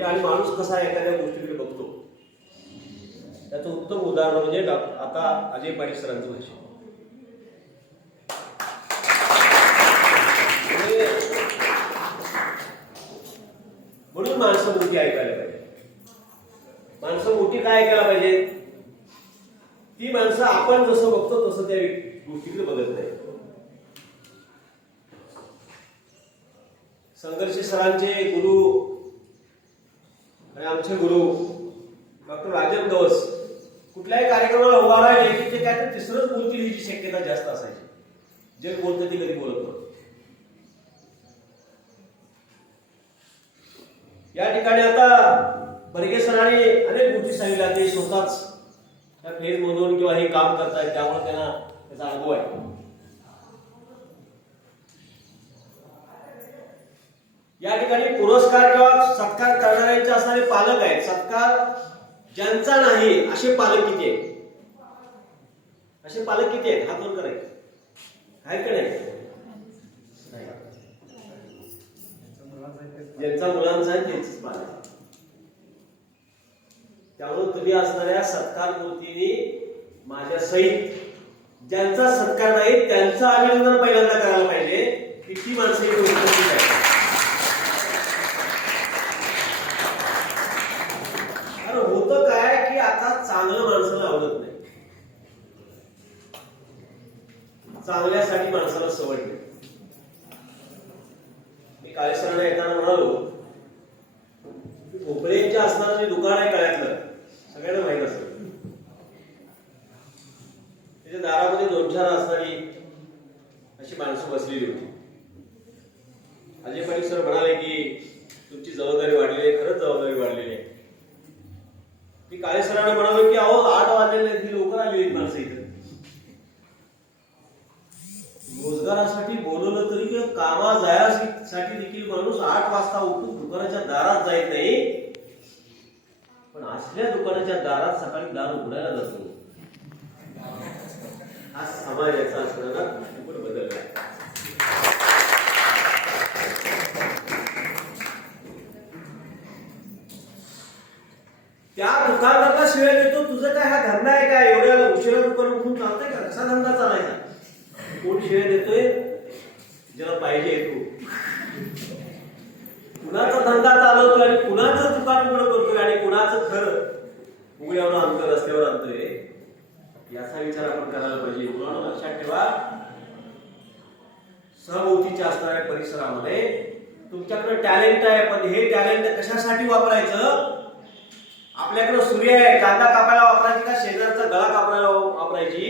म्हणजे आणि माणूस कसा एखाद्या गोष्टीकडे बघतो. त्याचं उत्तम उदाहरण म्हणजे आता अजय पाटील सरांचं भाषण. म्हणजे म्हणून माणसं मोठी ऐकायला पाहिजे. माणसं मोठी काय ऐकायला पाहिजे? ती माणसं आपण जसं बघतो तसं त्या गोष्टीकडे बघत नाही. संघर्ष सरांचे गुरु आणि आमचे गुरु डॉक्टर राजन गवस कुठल्याही कार्यक्रमाला उभा राहिले की ते काय तिसरंच बोलतील ह्याची शक्यता जास्त असायची. जे बोलतं ते कधी बोलत नव्हतं या ठिकाणी आता बर्गे सरांनी अनेक गोष्टी सांगितल्या ते स्वतःच त्या फेज मधून किंवा हे काम करतायत त्यामुळे त्यांना त्याचा अनुभव आहे. या ठिकाणी पुरस्कार किंवा सत्कार करणाऱ्यांचे असणारे पालक आहेत. सत्कार ज्यांचा नाही असे पालक किती आहेत? असे पालक किती आहेत? हा दोन करायचे काय का ज्यांचा मुलांचा आहे त्यांचीच पालक त्यामुळे तुम्ही असणाऱ्या सत्कार मूर्तीने माझ्या सहित ज्यांचा सत्कार नाही त्यांचं अभिनंदन पहिल्यांदा करायला पाहिजे की ती माणसं इथे उपस्थित आहेत अरे होतं काय की आता चांगलं माणसाला आवडत नाही चांगल्यासाठी माणसाला सवय नाही मी काळेसरांना येताना म्हणालो भोपळेच्या असणारं जे दुकान आहे काळ्यातलं सगळ्यांना माहीत असेल त्याच्या दारामध्ये दोन चार अशी माणसं बसलेली होती. अजय पाटील सर म्हणाले की तुमची जबाबदारी वाढलेली आहे खरंच जबाबदारी वाढलेली आहे. मी काळे सरांना म्हणालो की अहो आठ वाजलेले आहेत, ही लवकर आली आहेत माणसं इथं. रोजगारासाठी बोलवलं तरी कामा जायसाठी देखील माणूस आठ वाजता उठून दुकानाच्या दारात जात नाही. पण असल्या दुकानाच्या दारात सकाळी दार उघडायला जातो. समाज याचा असणारा दृष्टिकोन बदल आहे त्या दुकानदाराला शिवाय देतो तुझं काय हा धंदा आहे काय? एवढ्या उशिरा दुकान उठून चालतंय का? कसा धंदा चालायचा? कोण शिवाय देतोय? ज्याला पाहिजे तू. कुणाचा धंदा चालवतोय आणि कुणाचं दुकान उघडं करतोय आणि कुणाचं घर उघड्यावर अंतर रस्त्यावर आणतोय याचा विचार आपण करायला पाहिजे. म्हणून लक्षात ठेवा. सहभोवतीच्या असणाऱ्या परिसरामध्ये तुमच्याकडे टॅलेंट आहे पण हे टॅलेंट कशासाठी वापरायचं? आपल्याकडे सूर्य आहे कांदा कापायला वापरायची का शेजारचा गळा कापायला वापरायची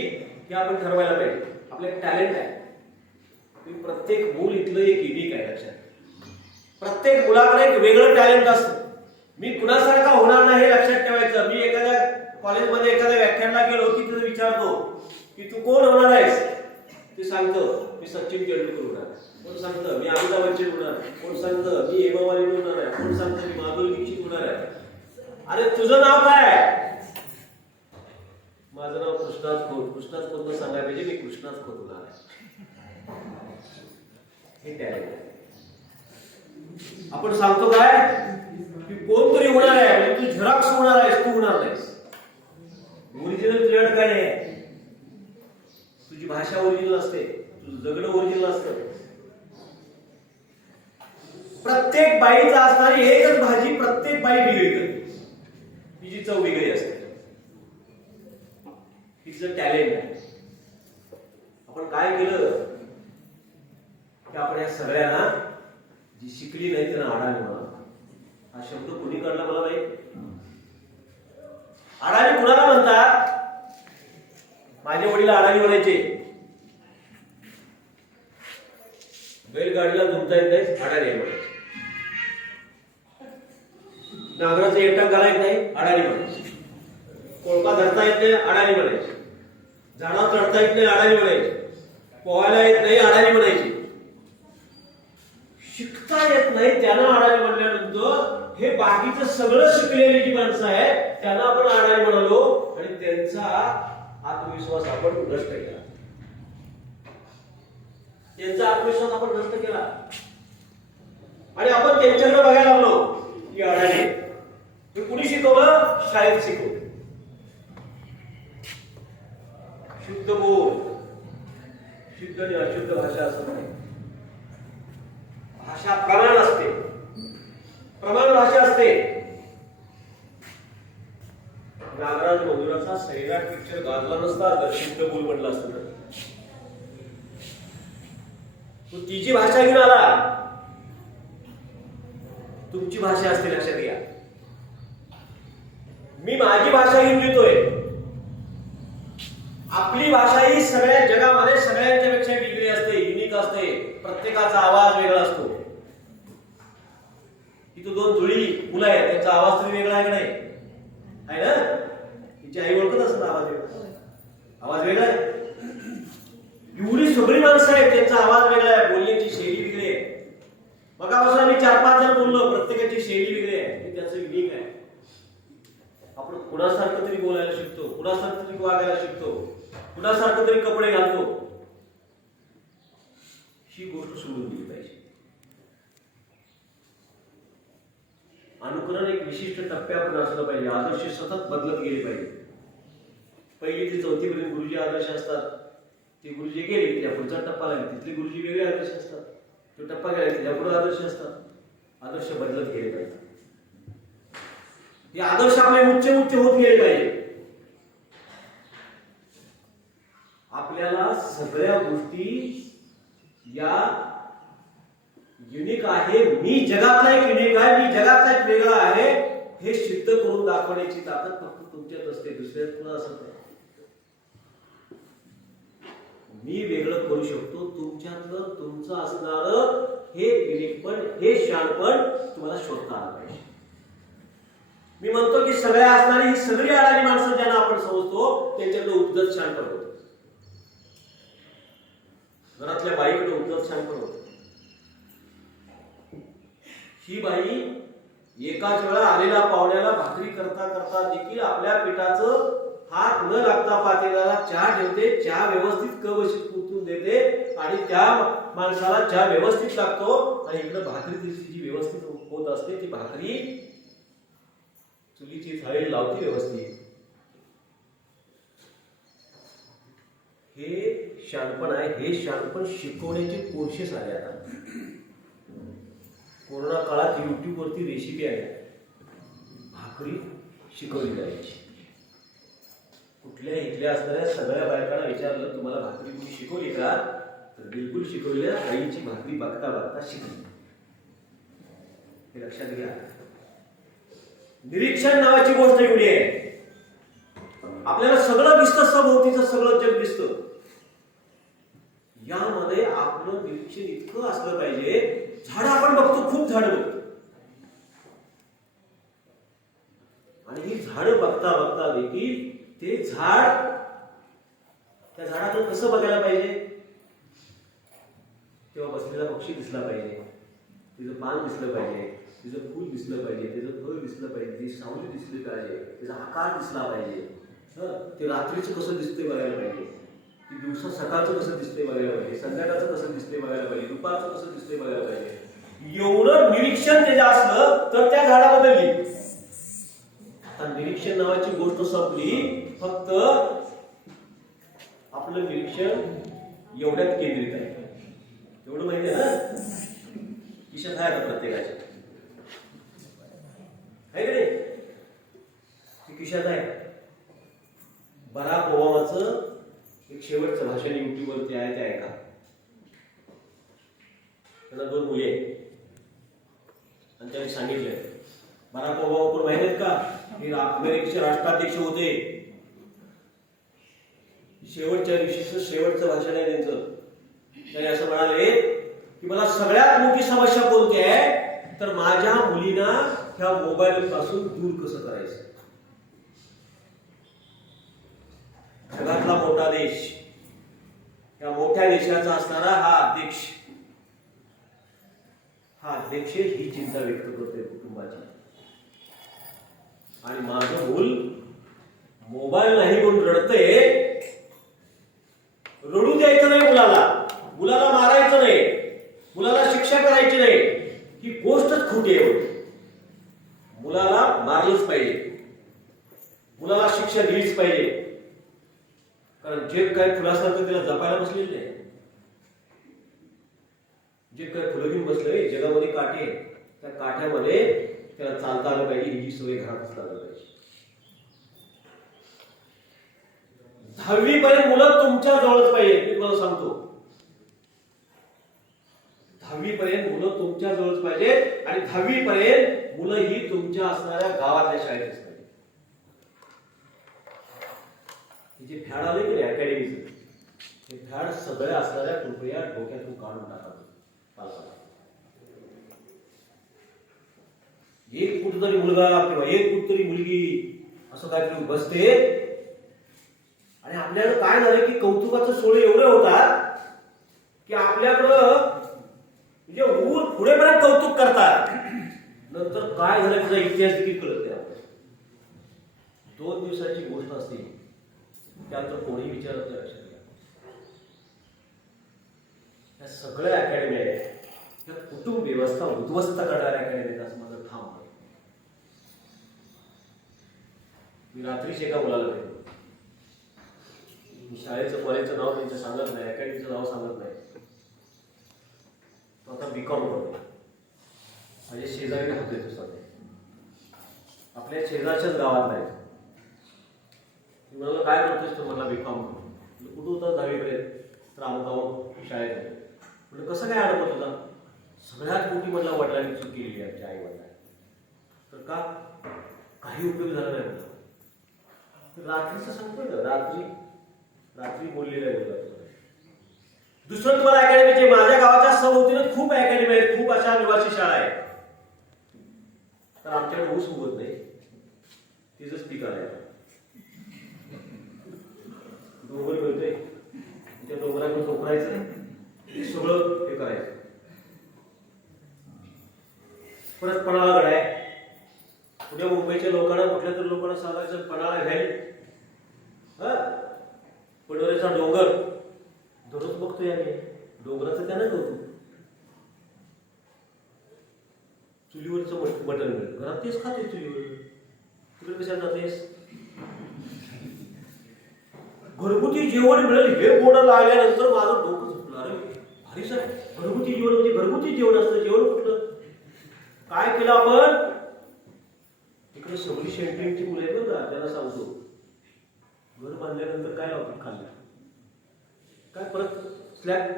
हे आपण ठरवायला पाहिजे. आपल्याकडे टॅलेंट आहे. प्रत्येक मूल इथलं एक युनिक आहे लक्षात. प्रत्येक मुलाकडे एक वेगळं टॅलेंट असतं. मी कुणासारखा होणार नाही हे लक्षात ठेवायचं. मी एखाद्या कॉलेजमध्ये एखादा व्याख्यानाला गेलो की तिथं विचारतो की तू कोण होणार आहेस? ते सांगतो मी सचिन तेंडुलकर होणार कोण सांगतं मी अमिताभ बच्चन होणार कोण सांगतं मी हेमावाली होणार आहे. कोण सांगतं मी माधुरी दीक्षित होणार आहे. अरे तुझं नाव काय माझं नाव कृष्णात खोत. कृष्णात खोत सांगायला पाहिजे मी कृष्णात खोत होणार आहे. हे टॅलेंट आपण सांगतो काय? की कोणतरी होणार आहे म्हणजे तू झेरॉक्स होणार आहेस तू होणार नाहीस ओरिजिनल तुझ्याकडे काय नाही तुझी भाषा ओरिजिनल असते तुझं जगणं ओरिजिनल असतं प्रत्येक बाईचा असणारी एकच भाजी प्रत्येक बाई वेगळी करते तिची चव वेगळी असते तिचं टॅलेंट आहे आपण काय केलं की आपण या सगळ्यांना जी शिकली नाही त्यांना अडाणी म्हणा हा शब्द कोणी काढला मला माहीत अडाणी कुणाला म्हणतात? माझे वडील अडाणी म्हणायचे. बैलगाडीला धुमता येत नाही अडाणी म्हणायचे. नांगराचं एकटा घाला येत नाही अडाणी म्हणायचे. कोळपा धरता येत नाही अडाणी म्हणायचे. झाडावर चढता येत नाही अडाणी म्हणायचे. पोहायला येत नाही अडाणी म्हणायचे. शिकता येत नाही त्यांना अडाणी म्हणल्यानंतर हे बाकीचं सगळं शिकलेली जी माणसं आहे त्यांना आपण अडाणी म्हणालो आणि त्यांचा आत्मविश्वास आपण नष्ट केला. त्यांचा आत्मविश्वास आपण नष्ट केला. आणि आपण त्यांच्याकडे बघायला लागलो की अडाणी. हे कुणी शिकवलं? शाळेत शिकवलं. शुद्ध बोल. शुद्ध आणि अशुद्ध भाषा असं नाही भाषा प्रमाण असते प्रमाण भाषा असते नागराज मधुराचा सैराट पिक्चर गाजला नसता तर शुद्ध बोल म्हटलं असतं तर. तो तिची भाषा घेऊन आला तुमची भाषा असते लक्षात घ्या मी माझी भाषा घेऊन देतोय आपली भाषा ही सगळ्या जगामध्ये सगळ्यांच्या पेक्षा वेगळी असते युनिक असते प्रत्येकाचा आवाज वेगळा असतो इथं दोन जुळी मुलं आहेत त्यांचा आवाज तरी वेगळा आहे का नाही आहे ना तिची आई ओळखत असत आवाज वेगळा आवाज वेगळा आहे एवढी सगळी माणसं आहेत त्यांचा आवाज वेगळा आहे बोलण्याची शैली वेगळी आहे मगापासून मी चार पाच जण बोललो प्रत्येकाची शैली वेगळी आहे ती त्याचं युनिक आहे आपण कुणासारखं तरी बोलायला शिकतो कुणासारखं तरी वागायला शिकतो कपडे घालतो. ही गोष्ट सोडून दिली पाहिजे. अनुकरण एक विशिष्ट टप्प्यावर असलं पाहिजे. आदर्श सतत बदलत गेले पाहिजे. पहिली ते चौथीपर्यंत गुरुजी आदर्श असतात. ते गुरुजी गेले की त्या पुढचा टप्पा लागेल. तिथले गुरुजी वेगळे आदर्श असतात. तो टप्पा गेला की त्या पुढे आदर्श असतात. आदर्श बदलत गेले पाहिजे. हे आदर्श आपले उच्च उच्च होत गेले पाहिजे. आपल्याला सगळ्या गोष्टी या युनिक आहे. मी जगातला एक युनिक आहे मी जगातला एक वेगळा आहे हे सिद्ध करून दाखवण्याची ताकद फक्त तुमच्यात असते दुसऱ्यात कुणा असत नाही. मी वेगळं करू शकतो तुमच्यातलं तुमचं असणार हे युनिकपण हे शाणपण तुम्हाला शोधता आलं पाहिजे. मी म्हणतो की सगळ्या असणारी ही सगळी अडाणी माणसं ज्यांना आपण समजतो त्यांच्याकडे उपजत शाणपण होतो. घरातल्या बाईकडे उद्धव शानपण ही बाई एकाच वेळा आलेल्या पाहुण्याला भाकरी करता करता देखील आपल्या पिठाचं हात न लागता पातेल्याला चहा ठेवते चहा व्यवस्थित कवशी कुतून देते आणि त्या माणसाला चहा व्यवस्थित लागतो आणि इकडं भाकरी तिची जी व्यवस्थित होत असते ती भाकरी चुलीची थाळी लावते व्यवस्थित. हे आहे. हे शहाणपण शिकवण्याचे कोर्सेस आले आता. कोरोना काळात युट्यूबवरती रेसिपी आल्या. भाकरी शिकवली जायची. कुठल्या इथल्या असणाऱ्या सगळ्या बायकांना विचारलं तुम्हाला भाकरी कोणी शिकवली का? तर बिलकुल शिकवली आईची भाकरी बघता बघता शिकली. हे लक्षात घ्या. निरीक्षण नावाची गोष्ट एवढी आहे आपल्याला सगळं दिसतं सभोवतीचं सगळं जग दिसतं. यामध्ये आपलं निरीक्षण इतकं असलं पाहिजे झाड आपण बघतो खूप झाड बघतो. आणि ही झाड बघता बघता देखील ते झाड त्या झाडातून कसं बघायला पाहिजे? तेव्हा बसलेला पक्षी दिसला पाहिजे. तिचं पान दिसलं पाहिजे तिचं फूल दिसलं पाहिजे त्याचं फळ दिसलं पाहिजे ती सावली दिसली पाहिजे त्याचा आकार दिसला पाहिजे. हं? ते रात्रीचं कसं दिसतंय बघायला पाहिजे. की दिवसा सकाळचं कसं दिसते बघायला पाहिजे? संध्याकाळचं कसं दिसते बघायला पाहिजे? दुपारचं कसं दिसते बघायला पाहिजे? एवढं निरीक्षण त्याचं असलं तर त्या झाडाबद्दल आता निरीक्षण नावाची गोष्ट संपली. फक्त आपलं निरीक्षण एवढ्यात केंद्रित आहे. एवढं माहिती आहे ना? ईशात आहे प्रत्येकाच्या आहे का नाही ती किशात आहे बराक ओबामाचं एक शेवटचं भाषण युट्यूबवरती आहे ते ऐका त्यांना दोन मुली आहेत आणि त्यांनी सांगितलंय बराक ओबामा कोण माहीत आहेत का हे रा- अमेरिकेचे राष्ट्राध्यक्ष होते शेवटच्या दिवशीचं शेवटचं भाषण आहे त्यांचं त्याने असं म्हणाले की मला सगळ्यात मोठी समस्या कोणती आहे? तर माझ्या मुलींना ह्या मोबाईल पासून दूर कसं करायचं? जगातला मोठा देश या मोठ्या देशाचा असणारा हा अध्यक्ष हा अध्यक्ष ही चिंता व्यक्त करतोय कुटुंबाची. आणि माझं मूल मोबाईल नाही म्हणून रडतंय रडू द्या नाही मुलाला मुलाला मारायचं मुलाला करायची नाही ही गोष्टच खोटी आहे. मारलंच पाहिजे. मुलाला शिक्षा दिलीच पाहिजे. कारण जे काही फुलं असतात त्याला जपायला बसलेलं नाही. जे काय फुलं घेऊन बसलंय जगामध्ये काटे त्या काठ्यामध्ये त्याला चालता आलं पाहिजे ही सोय सवय घरातच लागली पाहिजे. दहावी पर्यंत मुलं तुमच्या जवळच पाहिजे मी तुम्हाला सांगतो. दहावी पर्यंत मुलं तुमच्या जवळच पाहिजे आणि दहावी पर्यंत मुलं ही तुमच्या असणाऱ्या गावातल्या शाळेत पाहिजे जे फॅड आले की नाही अकॅडमीचं हे फॅड सगळ्या असणाऱ्या कृपया डोक्यातून काढून टाका. एक कुठतरी मुलगा किंवा एक कुठतरी मुलगी असं काहीतरी बसते. आणि आपल्याला काय झालं की कौतुकाचं सोळे एवढे होतात की आपल्याकडं म्हणजे ऊर पुढेपर्यंत कौतुक करतात. नंतर काय झालं तुझा इतिहास किती कळत नाही दोन दिवसाची गोष्ट असते. त्यानंतर कोणी विचारत नाही लक्षात घ्या. या सगळ्या अकॅडमी आहेत. या कुटुंब व्यवस्था उद्ध्वस्त करणाऱ्या अकॅडमी आहेत असं माझं ठाम आहे. मी रात्रीच एका मुलाला भेटलो. मी शाळेचं कॉलेजचं नाव त्यांचं सांगत नाही. अकॅडमीचं नाव सांगत नाही. आता बी कॉम करतो म्हणजे शेजारी राहतोय तो सध्या. आपल्या शेजारच्याच गावात नाही. मला काय करतोस तो मला करतो म्हणजे कुठं होता दहावीकडे? तर अमुक अमुक शाळेत. म्हणजे कसं काय अडकत होता? सगळ्यात मोठी म्हटलं वडिलांनी चूक केलेली आहे आमच्या आई वडिलांनी तर का? काही उपयोग झाला नाही. रात्रीचं सांगतोय ना रात्री रात्री बोललेलं आहे मुलाचं. दुसरं तुम्हाला अकॅडमीचे माझ्या गावाच्या सभोवतीनं खूप अकॅडमी आहेत खूप अशा निवासी शाळा आहेत. तर आमच्याकडे ऊस उगत नाही. तिचंच पीक आलंय डोंगर मिळतोय. त्या डोंगराकडे चोपडायचं. सगळं हे करायचं. परत पणाला आहे उद्या मुंबईच्या लोकांना कुठल्या तरी लोकांना सांगायचं पणाळा घ्यायला हा? पडोऱ्याचा डोंगर. दररोज बघतोय आम्ही. डोंगराचं त्यानं कौतुक. चुलीवरचं मट- मटण घरात तेच खाते चुलीवर. तिकडे कशाला जातेस? घरगुती जेवण मिळेल हे बोर्ड लागल्यानंतर माझं डोकं झुकलं अरे भारी सर घरगुती जेवण म्हणजे घरगुती जेवण असतं. जेवण कुठलं? काय केलं आपण? तिकडे सगळी शेंटिंगची मुलं आहेत बघा का सांगतो. घर बांधल्यानंतर काय लावतात खाल्लं? काय परत स्लॅब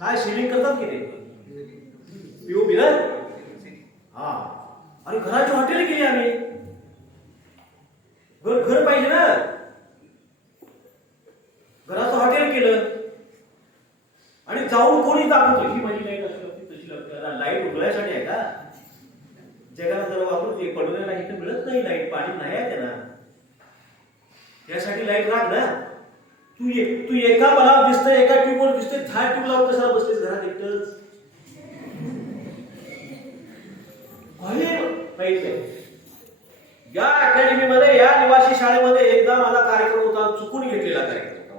काय शिलिंग करतात की ते पीओपी ना? हा. अरे घराची हॉटेल केली आम्ही. घर घर पाहिजे ना? घराचं हॉटेल केलं. आणि जाऊन कोणी दाखवतो ही माझी लाइट अशी लागते तशी लागते. लाइट उघडायसाठी आहे का? जगाला जर वापरून ते पडलं नाही तर मिळत नाही लाइट पाणी नाही आहे त्यांना. त्यासाठी लाइट राख ना. तू एक तू एका बलावर दिसतंय एका ट्यूबवर दिसतंय दहा ट्यूब लावून कशाला बसतेस घरात एकटच? पाहिजे या अकॅडमीमध्ये या निवासी शाळेमध्ये एकदा माझा कार्यक्रम होता चुकून घेतलेला कार्यक्रम.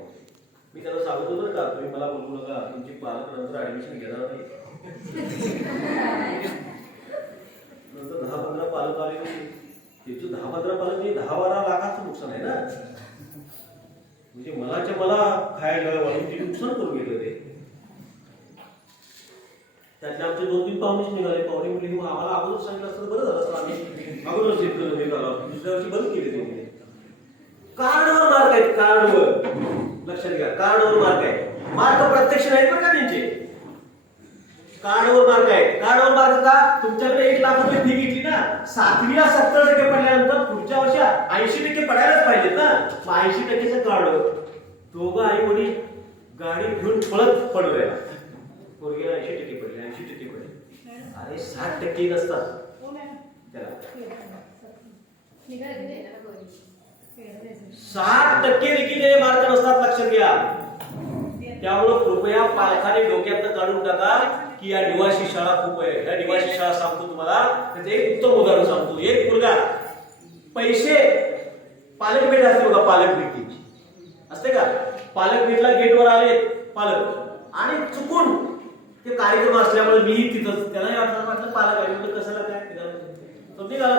मी त्याला सांगत होतो का तुम्ही मला बोलू नका तुमची पालक नंतर ऍडमिशन घेणार नाही. नंतर दहा पंधरा पालक आले होते. दहा पंधरा पालक म्हणजे दहा बारा लाखाचं नुकसान आहे ना. म्हणजे मलाच्या मला खायला वाढून ते नुकसान करून गेलं ते. त्यातले आमचे दोन तीन पाहुणेच निघाले. पाहुणे मुली मग आम्हाला अगोदर सांगितलं असतं बरं झालं असतं आम्ही. अगोदर शेतकरी हे झालं दुसऱ्या वर्षी बंद केले ते कार्डवर मार्क आहेत कार्डवर. लक्षात घ्या कार्डवर मार्क आहे मार्क प्रत्यक्ष नाहीत बरं का त्यांचे. कार्डवर मार्क आहे. कार्डवर मार्क का? तुमच्याकडे एक लाख रुपये फी घेतली ना सातवीला सत्तर टक्के पडल्यानंतर पुढच्या वर्षी ऐंशी टक्के पडायलाच पाहिजेत ना. मग ऐंशी टक्केचं कार्ड दोघं आई वडील गाडी घेऊन पळत पडलोय. पोरगीला ऐंशी टक्के पडले ऐंशी टक्के पडले. अरे साठ टक्के नसतात त्याला साठ टक्के देखील हे मार्क नसतात लक्षात घ्या. त्यामुळं कृपया पालकाने डोक्यात काढून टाका. की या निवासी शाळा खूप आहे. या निवासी शाळा सांगतो तुम्हाला त्याचं एक उत्तम उदाहरण सांगतो. एक मुलगा पैसे पालक भेट असते बघा पालक असते का? पालक भेटला गेटवर आले पालक. आणि चुकून ते कार्यक्रम असल्यामुळे मीही तिथं त्याला वाटलं पालक आहे. कसं कशाला निघाला